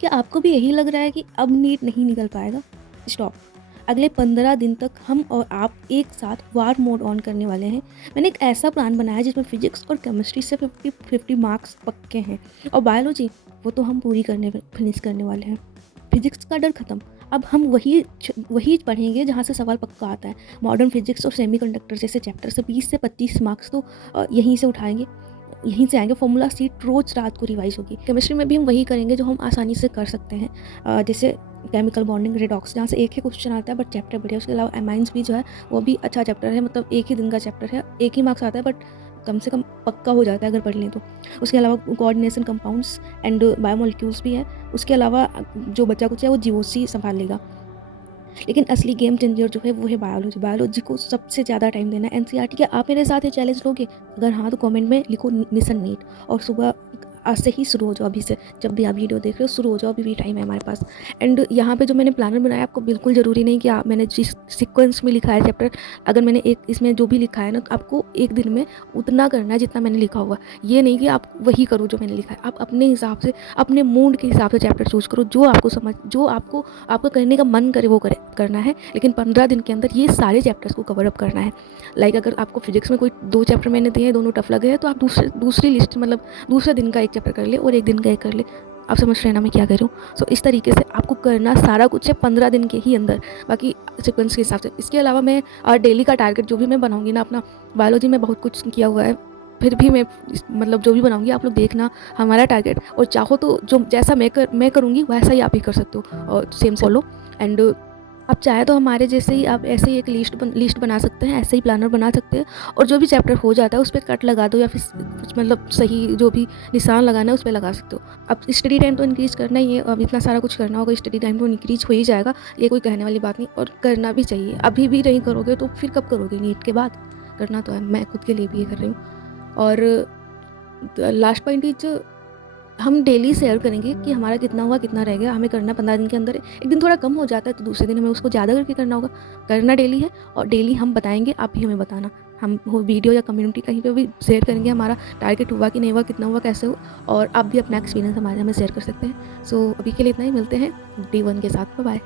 क्या आपको भी यही लग रहा है कि अब नीट नहीं निकल पाएगा? स्टॉप। अगले 15 दिन तक हम और आप एक साथ वार मोड ऑन करने वाले हैं। मैंने एक ऐसा प्लान बनाया है जिसमें फिजिक्स और केमिस्ट्री से 50-50 मार्क्स पक्के हैं और बायोलॉजी वो तो हम पूरी करने फिनिश करने वाले हैं। फिजिक्स का डर खत्म। अब हम वही पढ़ेंगे जहाँ से सवाल पक्का आता है। मॉडर्न फिजिक्स और सेमीकंडक्टर जैसे चैप्टर से 20 से 25 मार्क्स तो यहीं से उठाएंगे, यहीं से आएंगे। फॉर्मूला सीट रोज रात को रिवाइज होगी। केमिस्ट्री में भी हम वही करेंगे जो हम आसानी से कर सकते हैं, जैसे केमिकल बॉन्डिंग, रिडॉक्स, जहाँ से एक ही क्वेश्चन आता है बट चैप्टर बढ़िया। उसके अलावा एमाइंस भी जो है वो भी अच्छा चैप्टर है, मतलब एक ही दिन का चैप्टर है, एक ही मार्क्स आता है बट कम से कम पक्का हो जाता है अगर पढ़ लें तो। उसके अलावा कोऑर्डिनेशन, कंपाउंड्स एंड बायोमोलिक्यूल्स भी है। उसके अलावा जो बच्चा कुछ है वो जीओसी संभाल लेगा। लेकिन असली गेम चेंजर जो है वो है बायोलॉजी। बायोलॉजी को सबसे ज़्यादा टाइम देना है। एनसीईआरटी, क्या आप मेरे साथ ये चैलेंज लोगे? अगर हाँ तो कमेंट में लिखो मिशन नीट, और सुबह आज से ही शुरू हो जाओ। अभी से जब भी आप वीडियो देख रहे हो शुरू हो जाओ, अभी भी टाइम है हमारे पास। एंड यहाँ पे जो मैंने प्लानर बनाया, आपको बिल्कुल ज़रूरी नहीं कि मैंने जिस सीक्वेंस में लिखा है चैप्टर, अगर मैंने एक इसमें जो भी लिखा है ना, तो आपको एक दिन में उतना करना है जितना मैंने लिखा होगा। ये नहीं कि आप वही करो जो मैंने लिखा है। आप अपने हिसाब से, अपने मूड के हिसाब से चैप्टर चूज करो, जो आपको जो आपका करने का मन करे वो करना है। लेकिन 15 दिन के अंदर ये सारे चैप्टर्स को कवर अप करना है। लाइक अगर आपको फिजिक्स में कोई 2 चैप्टर मैंने दिए हैं, दोनों टफ लगे हैं, तो आप दूसरी लिस्ट, मतलब दूसरे दिन का एक चैप्टर कर ले और एक दिन का एक कर ले। आप समझ रहे हैं ना मैं क्या कर रही हूँ? सो इस तरीके से आपको करना सारा कुछ है 15 दिन के ही अंदर, बाकी सिक्वेंस के हिसाब से। इसके अलावा मैं डेली का टारगेट जो भी मैं बनाऊंगी ना अपना, बायोलॉजी में बहुत कुछ किया हुआ है, फिर भी मैं मतलब जो भी बनाऊंगी आप लोग देखना हमारा टारगेट। और चाहो तो जो जैसा मैं करूँगी वैसा ही आप ही कर सकते हो, और सेम फॉलो। एंड आप चाहे तो हमारे जैसे ही आप ऐसे ही एक लिस्ट बना सकते हैं, ऐसे ही प्लानर बना सकते हैं, और जो भी चैप्टर हो जाता है उस पर कट लगा दो, या फिर कुछ मतलब सही जो भी निशान लगाना है उस पर लगा सकते हो। अब स्टडी टाइम तो इंक्रीज करना ही है, अब इतना सारा कुछ करना होगा, स्टडी टाइम तो इंक्रीज हो ही जाएगा, ये कोई कहने वाली बात नहीं, और करना भी चाहिए। अभी भी नहीं करोगे तो फिर कब करोगे? नीट के बाद करना तो है। मैं खुद के लिए भी ये कर रही हूँ। और लास्ट पॉइंट इज, हम डेली शेयर करेंगे कि हमारा कितना हुआ, कितना रह गया, हमें करना 15 दिन के अंदर। एक दिन थोड़ा कम हो जाता है तो दूसरे दिन हमें उसको ज़्यादा करके करना होगा। करना डेली है, और डेली हम बताएंगे, आप भी हमें बताना। हम वो वीडियो या कम्युनिटी कहीं पे भी शेयर करेंगे हमारा टारगेट हुआ कि नहीं हुआ, कितना हुआ, कैसे हुआ, और आप भी अपना एक्सपीरियंस हमारे हमें शेयर कर सकते हैं। सो अभी के लिए इतना ही, मिलते हैं D1 के साथ। बाय।